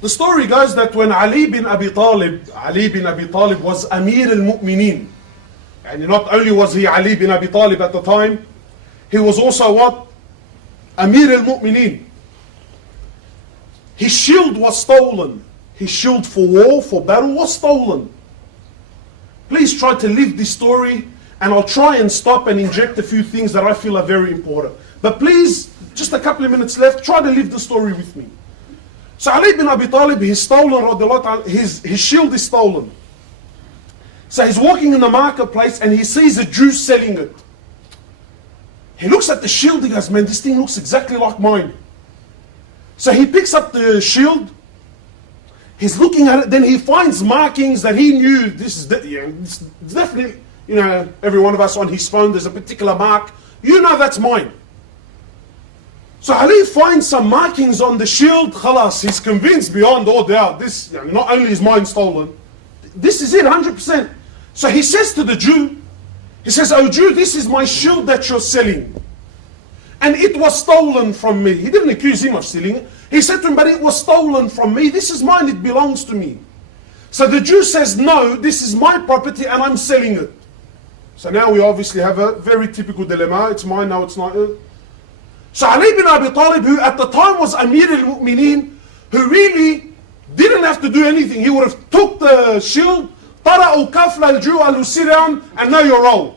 The story goes that when Ali bin Abi Talib was Amir al-Mu'mineen, and not only was he Ali bin Abi Talib at the time, he was also what? Amir al-Mu'mineen. His shield was stolen. His shield for war, for battle was stolen. Please try to live this story, and I'll try and stop and inject a few things that I feel are very important. But please, just a couple of minutes left, try to live the story with me. So Ali bin Abi Talib, he's stolen, his shield is stolen. So he's walking in the marketplace and he sees a Jew selling it. He looks at the shield, he goes, man, this thing looks exactly like mine. So he picks up the shield, he's looking at it, then he finds markings that he knew, it's definitely, every one of us on his phone, there's a particular mark, that's mine. So Ali finds some markings on the shield, khalas, he's convinced beyond all doubt, this, not only is mine stolen, this is it, 100%. So he says to the Jew, he says, "Oh Jew, this is my shield that you're selling. And it was stolen from me." He didn't accuse him of stealing it. He said to him, "But it was stolen from me, this is mine, it belongs to me." So the Jew says, "No, this is my property and I'm selling it." So now we obviously have a very typical dilemma, it's mine, now it's not. So Ali bin Abi Talib, who at the time was Amir al-Mu'mineen, who really didn't have to do anything, he would have took the shield, Tara'u kafla al-Jew, sit down and know your role.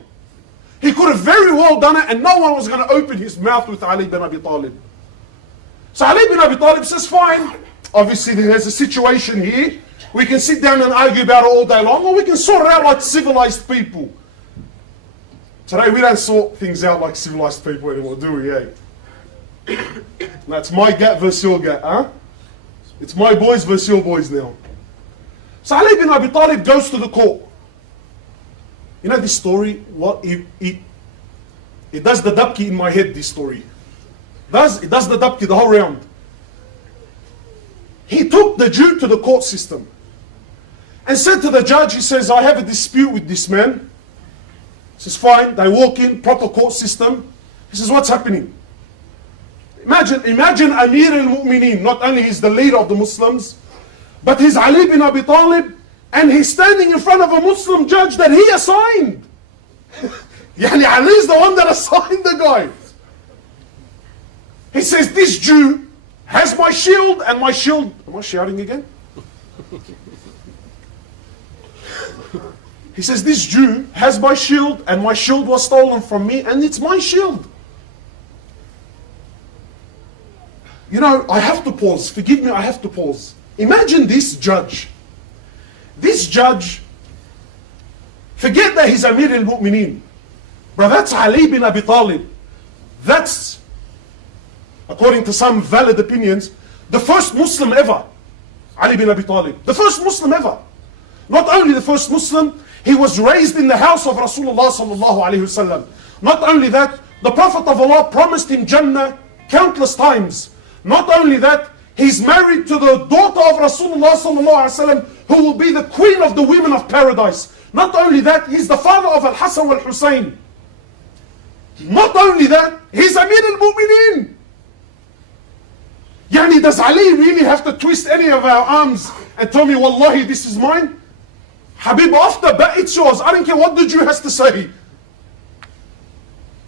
He could have very well done it and no one was going to open his mouth with Ali bin Abi Talib. So Ali bin Abi Talib says, fine, obviously there's a situation here, we can sit down and argue about it all day long, or we can sort it out like civilized people. Today we don't sort things out like civilized people anymore, do we, eh? That's my gat versus your gat, huh? It's my boys versus your boys now. So Ali bin Abi Talib goes to the court. You know this story, it does the dabki in my head, this story. It does the dabki the whole round. He took the Jew to the court system and said to the judge, he says, "I have a dispute with this man." He says, fine, they walk in, proper court system. He says, "What's happening?" Imagine Amir al-Mu'mineen, not only he's the leader of the Muslims, but he's Ali bin Abi Talib, and he's standing in front of a Muslim judge that he assigned. Yani Ali's the one that assigned the guy. He says, "This Jew has my shield, and my shield..." Am I shouting again? He says, "This Jew has my shield, and my shield was stolen from me, and it's my shield." I have to pause. Forgive me, I have to pause. Imagine this judge. This judge, forget that he's Amir al-Mu'mineen. But that's Ali bin Abi Talib. That's, according to some valid opinions, the first Muslim ever. Ali bin Abi Talib. The first Muslim ever. Not only the first Muslim, he was raised in the house of Rasulullah sallallahu alayhi wasallam. Not only that, the Prophet of Allah promised him Jannah countless times. Not only that, he's married to the daughter of Rasulullah sallallahu alaihi wasallam, who will be the queen of the women of paradise. Not only that, he's the father of Al-Hasan wal-Hussein. Not only that, he's Amir al-Mu'mineen. Yani, does Ali really have to twist any of our arms and tell me, wallahi, this is mine? Habib, after but it's yours. I don't care what the Jew has to say.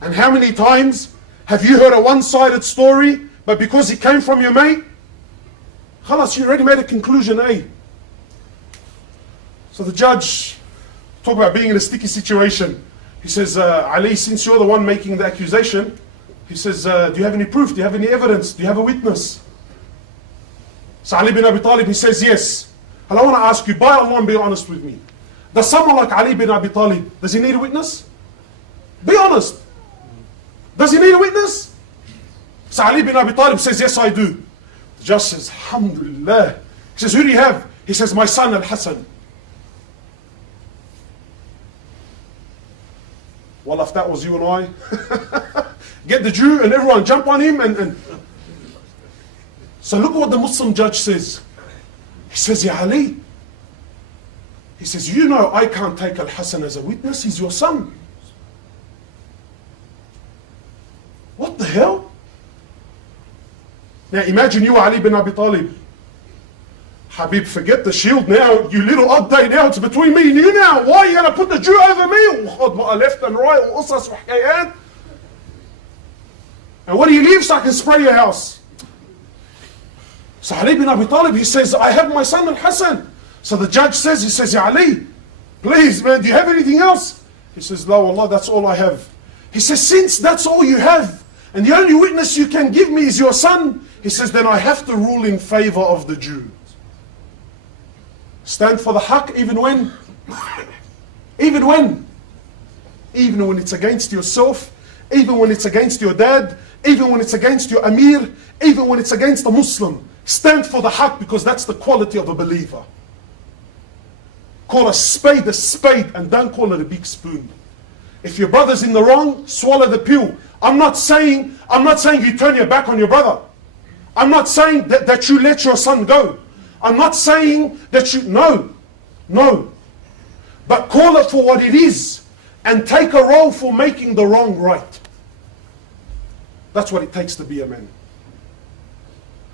And how many times have you heard a one-sided story, but because it came from your mate, khalas, you already made a conclusion, eh? So the judge, talk about being in a sticky situation. He says, "Ali, since you're the one making the accusation," he says, "Do you have any proof? Do you have any evidence? Do you have a witness?" So Ali bin Abi Talib, he says, "Yes." And I want to ask you, by Allah, and be honest with me. Does someone like Ali bin Abi Talib, does he need a witness? Be honest. Does he need a witness? So Ali bin Abi Talib says, "Yes, I do." The judge says, "Alhamdulillah." He says, "Who do you have?" He says, "My son Al-Hasan." Well, if that was you and I, get the Jew and everyone, jump on him and... So look what the Muslim judge says. He says, "Ya Ali," he says, "you know I can't take Al-Hasan as a witness, he's your son." What the hell? Now imagine you, Ali bin Abi Talib. Habib, forget the shield now. You little odd day now. It's between me and you now. Why are you going to put the Jew over me? Left and right. And what do you leave so I can spray your house? So Ali bin Abi Talib, he says, I have my son Al-Hassan. So the judge says, he says, Ya Ali, please man, do you have anything else? He says, no, Allah, that's all I have. He says, since that's all you have, and the only witness you can give me is your son, he says, then I have to rule in favor of the Jews. Stand for the haqq even when? Even when? Even when it's against yourself, even when it's against your dad, even when it's against your Amir, even when it's against a Muslim. Stand for the haqq, because that's the quality of a believer. Call a spade, and don't call it a big spoon. If your brother's in the wrong, swallow the pill. I'm not saying you turn your back on your brother. I'm not saying that you let your son go. I'm not saying that you, no. But call it for what it is, and take a role for making the wrong right. That's what it takes to be a man.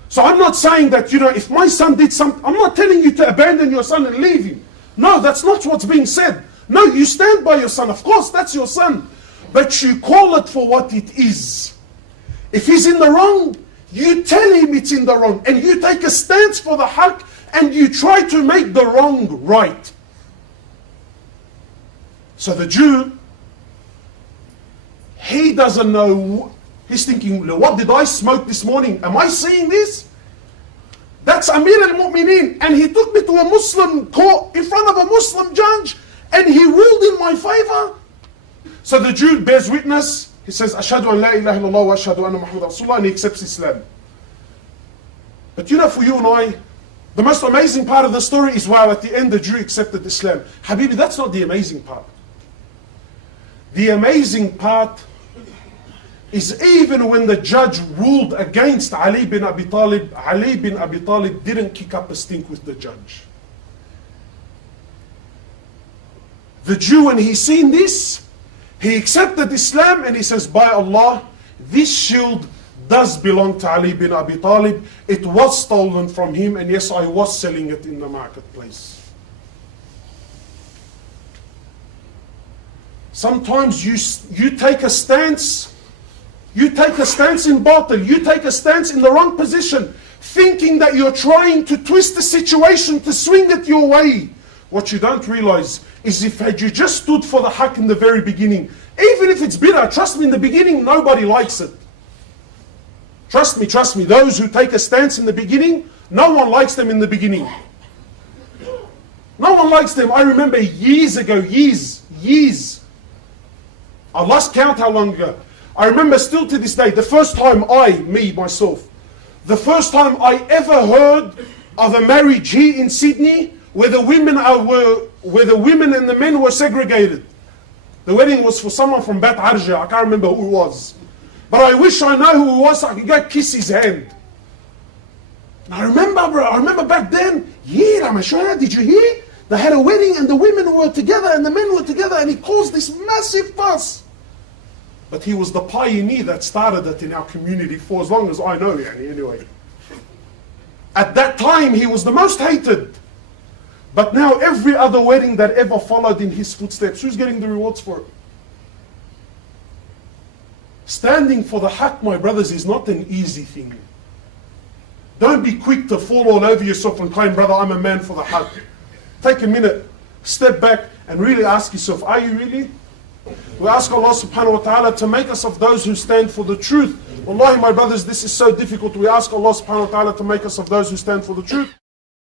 So I'm not saying that, if my son did something, I'm not telling you to abandon your son and leave him. No, that's not what's being said. No, you stand by your son. Of course, that's your son. But you call it for what it is. If he's in the wrong, you tell him it's in the wrong. And you take a stance for the haqq, and you try to make the wrong right. So the Jew, he doesn't know. He's thinking, what did I smoke this morning? Am I seeing this? That's Amir al-Mu'mineen. And he took me to a Muslim court in front of a Muslim judge, and he ruled in my favor. So the Jew bears witness. He says, Ashhadu an la ilaha illallah wa ashhadu anna Muhammad Rasulullah, and he accepts Islam. But for you and I, the most amazing part of the story is, wow, at the end the Jew accepted Islam. Habibi, that's not the amazing part. The amazing part is even when the judge ruled against Ali bin Abi Talib didn't kick up a stink with the judge. The Jew, when he seen this, he accepted Islam, and he says, by Allah, this shield does belong to Ali bin Abi Talib. It was stolen from him, and yes, I was selling it in the marketplace. Sometimes you take a stance. You take a stance in batil. You take a stance in the wrong position, thinking that you're trying to twist the situation to swing it your way. What you don't realize is, if had you just stood for the haqq in the very beginning, even if it's bitter, trust me, in the beginning nobody likes it. Trust me, those who take a stance in the beginning, no one likes them in the beginning. No one likes them. I remember years ago, years. I lost count how long ago. I remember still to this day, the first time the first time I ever heard of a marriage here in Sydney where the women and the men were segregated. The wedding was for someone from Bat Arja. I can't remember who it was. But I wish I know who it was so I could go kiss his hand. And I remember back then, did you hear? They had a wedding and the women were together and the men were together, and he caused this massive fuss. But he was the pioneer that started it in our community for as long as I know, anyway. At that time, he was the most hated. But now every other wedding that ever followed in his footsteps, who's getting the rewards for it? Standing for the haqq, my brothers, is not an easy thing. Don't be quick to fall all over yourself and claim, brother, I'm a man for the haqq. Take a minute, step back, and really ask yourself, are you really? We ask Allah subhanahu wa ta'ala to make us of those who stand for the truth. Wallahi, my brothers, this is so difficult. We ask Allah subhanahu wa ta'ala to make us of those who stand for the truth.